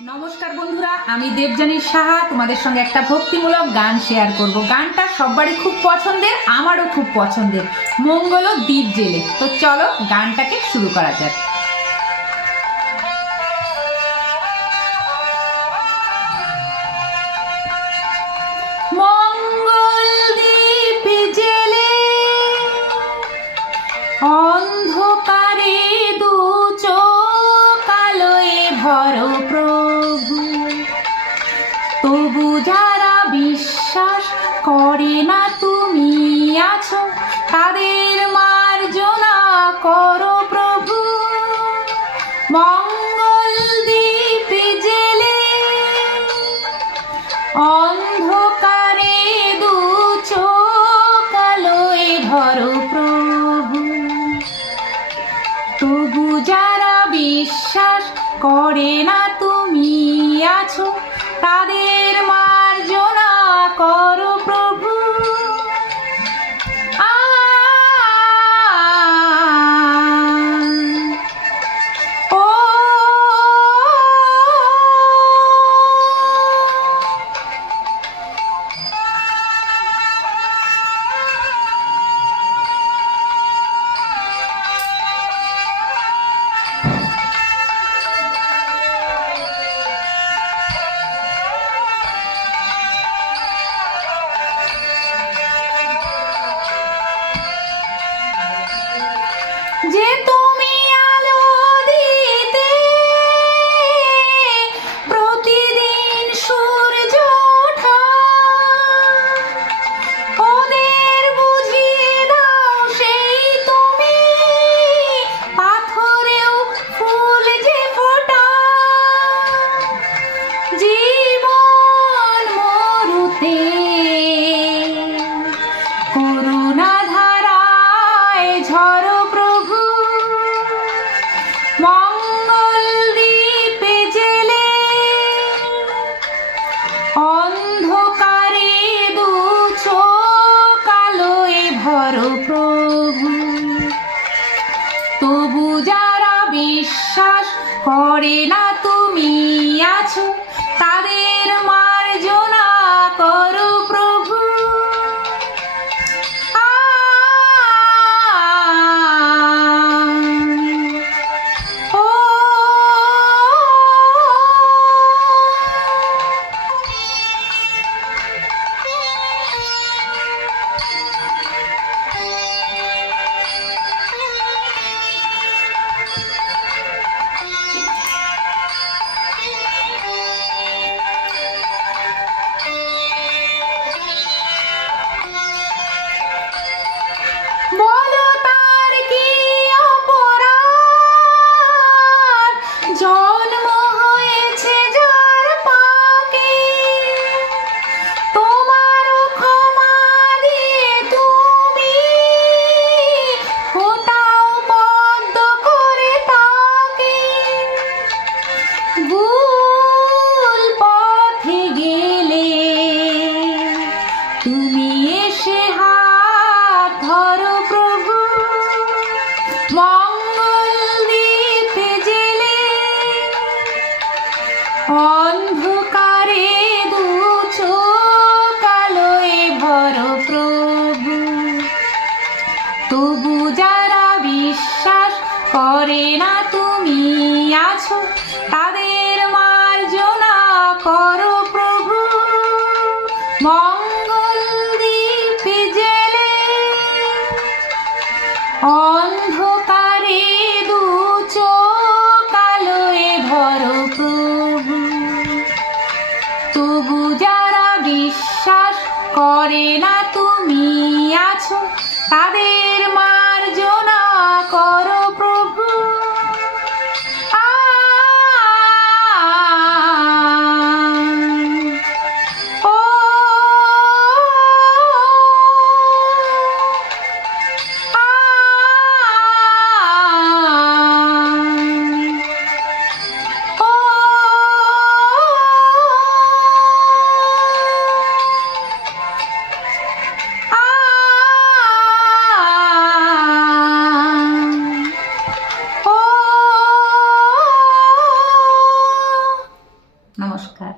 নমস্কার বন্ধুরা, আমি দেবযানী সাহা তোমাদের সঙ্গে একটা ভক্তিমূলক গান শেয়ার করব। গানটা সবারই খুব পছন্দের, আমারও খুব পছন্দের, মঙ্গল দ্বীপ জেলে। তো চলো গানটাকে শুরু করা যাক। মঙ্গল দ্বীপ জেলে অন্ধকারে দু চোখ আলোয় ভরো প্রভু, তবু যারা বিশ্বাস করে না তুমি আছো, তাদের মার্জনা করো প্রভু। মঙ্গল দ্বীপ জেলে অন্ধকারে দু চোখ আলোয় ভরো প্রভু, তবু যারা বিশ্বাস করে না তুমি আছো, তাদের মার্জনা করো প্রভু। যে তুমি আলো দিতে প্রতিদিন সূর্য ওঠা, ওদের বুঝিয়ে দাও সেই তুমি পাথরেও ফুল যে ফোটা। জীবন মরুতে করুণা ধারায় ঝরো প্রভু। মঙ্গল দ্বীপ জেলে অন্ধকারে দু চোখ আলোয় ভরো প্রভু, তবু যারা বিশ্বাস করে না তুমি আছো, তাদের মার্জনা করো প্রভু। বলো তার কি অপরাধ, জন্ম হয়েছে যার পাকে, তোমারও ক্ষমা দিয়ে তুমি ফোটাও পদ্ম করে তাকে। ভুল পথে গেলে তুমি এসে হাত ধরো প্রভু। মঙ্গল দ্বীপ জেলে অন্ধকারে দু চোখ আলোয় ভরো প্রভু, তবু যারা বিশ্বাস করে না তুমি আছো, তাদের মার্জনা করো প্রভু। মঙ্গল দ্বীপ জেলে অন্ধকারে দু চোখ আলোয় ভরো প্রভু, তবু যারা বিশ্বাস করে না তুমি আছো, তাদের মার্জনা করো প্রভু। নমস্কার।